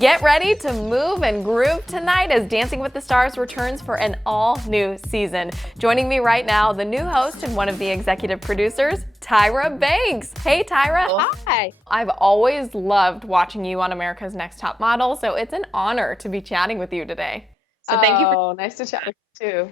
Get ready to move and groove tonight as Dancing with the Stars returns for an all-new season. Joining me right now, the new host and one of the executive producers, Tyra Banks. Hey, Tyra. Oh, hi. I've always loved watching you on America's Next Top Model, so it's an honor to be chatting with you today. So thank you for. Oh, nice to chat with you too.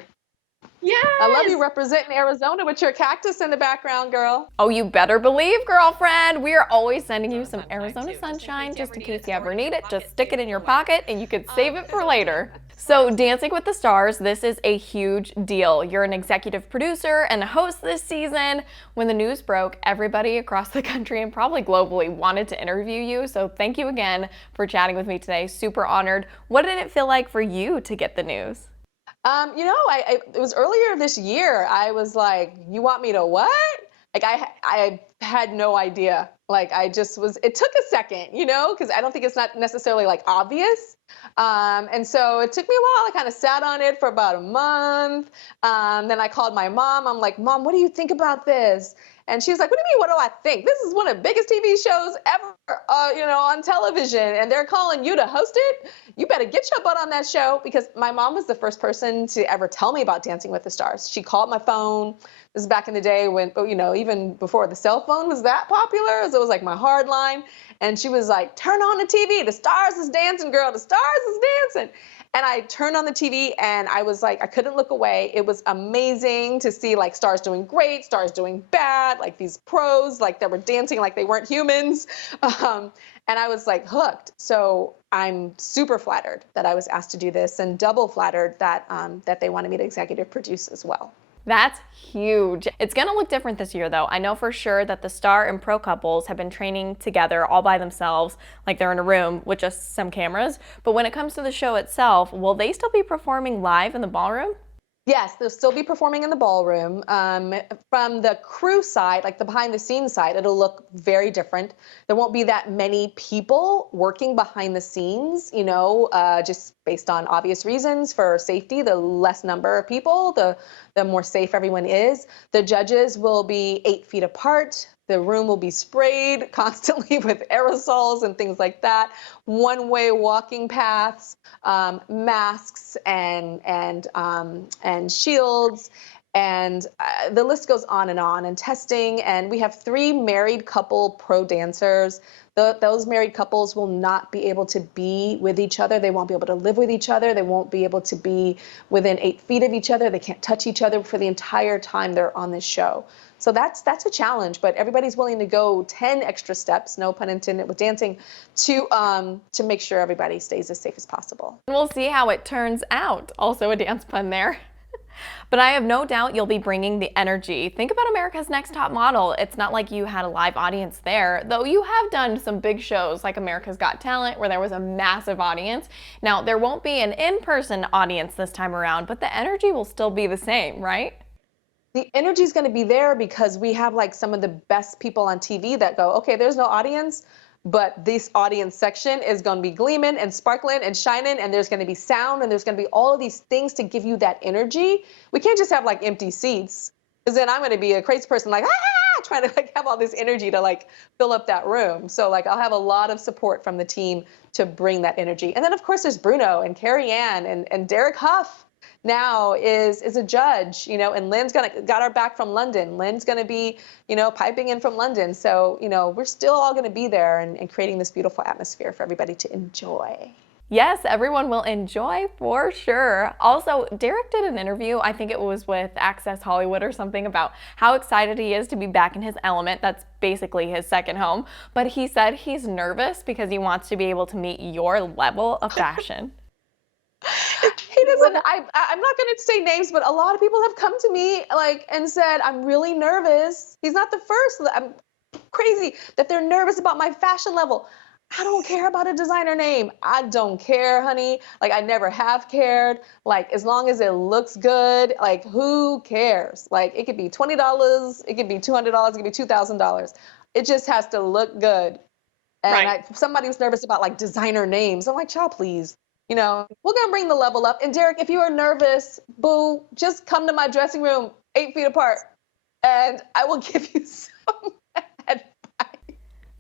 Yes. I love you representing Arizona with your cactus in the background, girl. Oh, you better believe, girlfriend. We are always sending you some Arizona sunshine just in case you ever need it. Just stick it in your pocket and you can save it for later. So Dancing with the Stars, this is a huge deal. You're an executive producer and a host this season. When the news broke, everybody across the country and probably globally wanted to interview you. So thank you again for chatting with me today. Super honored. What did it feel like for you to get the news? It was earlier this year. I was like, you want me to what? Like I had no idea. Like I just was, it took a second, because I don't think it's not necessarily like obvious. And so it took me a while. I kind of sat on it for about a month. Then I called my mom. I'm like, Mom, what do you think about this? And she's like, what do you mean, what do I think? This is one of the biggest TV shows ever, on television, and they're calling you to host it? You better get your butt on that show, because my mom was the first person to ever tell me about Dancing with the Stars. She called my phone. This is back in the day when, even before the cell phone was that popular, so it was like my hard line. And she was like, turn on the TV. The stars is dancing, girl. The stars is dancing. And I turned on the TV and I was like, I couldn't look away. It was amazing to see like stars doing great, stars doing bad, like these pros, like they were dancing like they weren't humans. And I was like hooked. So I'm super flattered that I was asked to do this, and double flattered that that they wanted me to executive produce as well. That's huge. It's gonna look different this year though. I know for sure that the star and pro couples have been training together all by themselves, like they're in a room with just some cameras. But when it comes to the show itself, will they still be performing live in the ballroom? Yes, they'll still be performing in the ballroom. From the crew side, like the behind the scenes side, it'll look very different. There won't be that many people working behind the scenes, just based on obvious reasons for safety. The less number of people, the more safe everyone is. The judges will be 8 feet apart. The room will be sprayed constantly with aerosols and things like that. One-way walking paths, masks, and shields, and the list goes on. And testing. And we have 3 married couple pro dancers. Those married couples will not be able to be with each other. They won't be able to live with each other. They won't be able to be within 8 feet of each other. They can't touch each other for the entire time they're on this show. So that's a challenge, but everybody's willing to go 10 extra steps, no pun intended, with dancing, to make sure everybody stays as safe as possible. We'll see how it turns out. Also a dance pun there. But I have no doubt you'll be bringing the energy. Think about America's Next Top Model. It's not like you had a live audience there, though you have done some big shows like America's Got Talent where there was a massive audience. Now, there won't be an in-person audience this time around, but the energy will still be the same, right? The energy is going to be there because we have like some of the best people on TV that go, okay, there's no audience, but this audience section is going to be gleaming and sparkling and shining, and there's going to be sound, and there's going to be all of these things to give you that energy. We can't just have like empty seats, because then I'm going to be a crazy person like, trying to like have all this energy to like fill up that room. So like I'll have a lot of support from the team to bring that energy. And then of course there's Bruno and Carrie Ann and Derek Huff now is a judge, and Lynn's got our back from London. Lynn's gonna be, piping in from London. So, we're still all gonna be there and creating this beautiful atmosphere for everybody to enjoy. Yes, everyone will enjoy for sure. Also, Derek did an interview, I think it was with Access Hollywood or something, about how excited he is to be back in his element. That's basically his second home. But he said he's nervous because he wants to be able to meet your level of fashion. He doesn't. I'm not going to say names, but a lot of people have come to me and said, I'm really nervous. He's not the first. I'm crazy that they're nervous about my fashion level. I don't care about a designer name. I don't care, honey. I never have cared. As long as it looks good, who cares? It could be $20, it could be $200, it could be $2,000. It just has to look good. And Right. Somebody was nervous about designer names. I'm like, child, please. We're going to bring the level up. And Derek, if you are nervous, boo, just come to my dressing room 8 feet apart and I will give you some advice.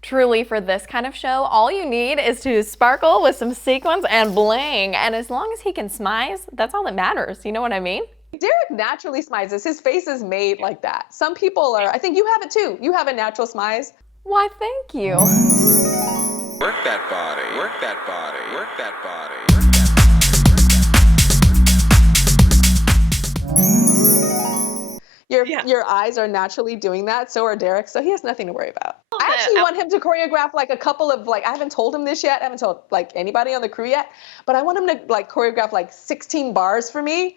Truly, for this kind of show, all you need is to sparkle with some sequins and bling. And as long as he can smize, that's all that matters. You know what I mean? Derek naturally smizes. His face is made like that. Some people are, I think you have it too. You have a natural smize. Why, thank you. Work that body, work that body, work that body. Your eyes are naturally doing that. So are Derek. So he has nothing to worry about. I actually want him to choreograph like a couple of I haven't told him this yet. I haven't told like anybody on the crew yet. But I want him to like choreograph like 16 bars for me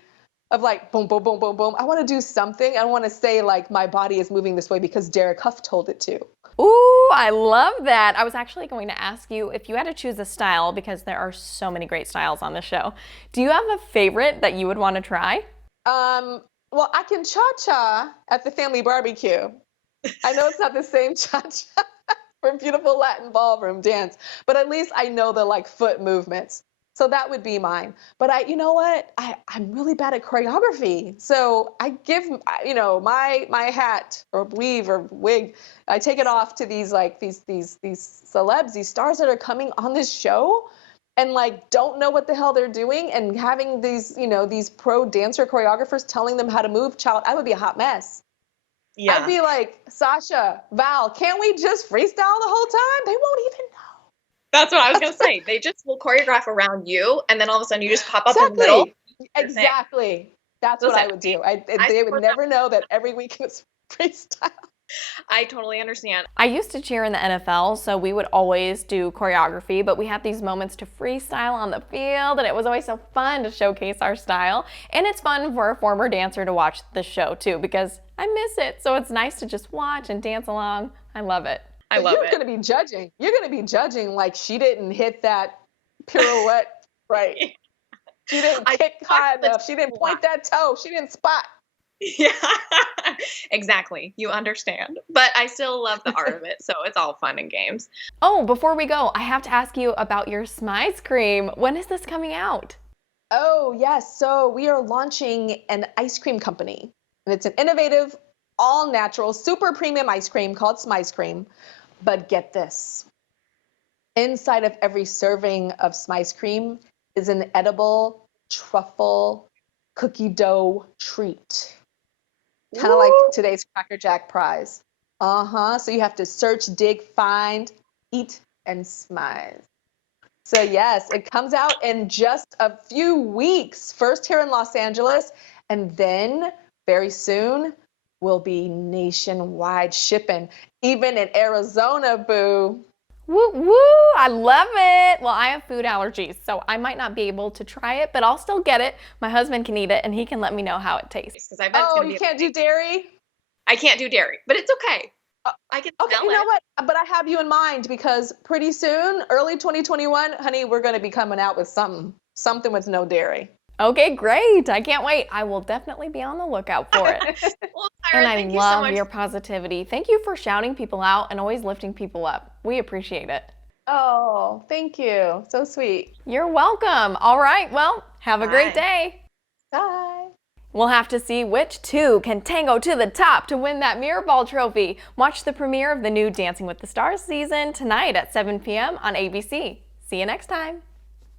of like boom, boom, boom, boom, boom. I want to do something. I want to say like my body is moving this way because Derek Huff told it to. Ooh, I love that. I was actually going to ask you if you had to choose a style because there are so many great styles on the show. Do you have a favorite that you would want to try? Well, I can cha-cha at the family barbecue. I know it's not the same cha-cha for beautiful Latin ballroom dance, but at least I know the like foot movements. So that would be mine. But you know what? I'm really bad at choreography. So I give, my hat or weave or wig, I take it off to these celebs, these stars that are coming on this show and like don't know what the hell they're doing and having these pro dancer choreographers telling them how to move. Child, I would be a hot mess. Yeah. I'd be like, Sasha, Val, can't we just freestyle the whole time? They won't even know. That's what I was going to say. They just will choreograph around you, and then all of a sudden you just pop up in the middle. Exactly. That's what I would do. They would never know that every week was freestyle. I totally understand. I used to cheer in the NFL, so we would always do choreography, but we had these moments to freestyle on the field, and it was always so fun to showcase our style. And it's fun for a former dancer to watch the show too, because I miss it. So it's nice to just watch and dance along. I love it. I love it. You're going to be judging. You're going to be judging like she didn't hit that pirouette right. She didn't kick high enough. She didn't point that toe. She didn't spot. Yeah, exactly. You understand. But I still love the art of it, so it's all fun and games. Oh, before we go, I have to ask you about your Smize cream. When is this coming out? Oh, yes. So we are launching an ice cream company, and it's an innovative, all-natural, super premium ice cream called Smize Cream. But get this. Inside of every serving of Smize Cream is an edible truffle cookie dough treat. Kind of like today's Cracker Jack prize. So you have to search, dig, find, eat, and smize. So yes, it comes out in just a few weeks. First here in Los Angeles, and then very soon will be nationwide shipping, even in Arizona, boo. Woo woo, I love it. Well, I have food allergies, so I might not be able to try it, but I'll still get it. My husband can eat it, and he can let me know how it tastes. I bet you can't do dairy? I can't do dairy, but it's okay. I can smell it. You know what? But I have you in mind because pretty soon, early 2021, honey, we're going to be coming out with something with no dairy. Okay, great. I can't wait. I will definitely be on the lookout for it. Well, Tyra, and I love your positivity. Thank you for shouting people out and always lifting people up. We appreciate it. Oh, thank you. So sweet. You're welcome. All right. Well, have a great day. Bye. We'll have to see which two can tango to the top to win that mirror ball trophy. Watch the premiere of the new Dancing with the Stars season tonight at 7 p.m. on ABC. See you next time.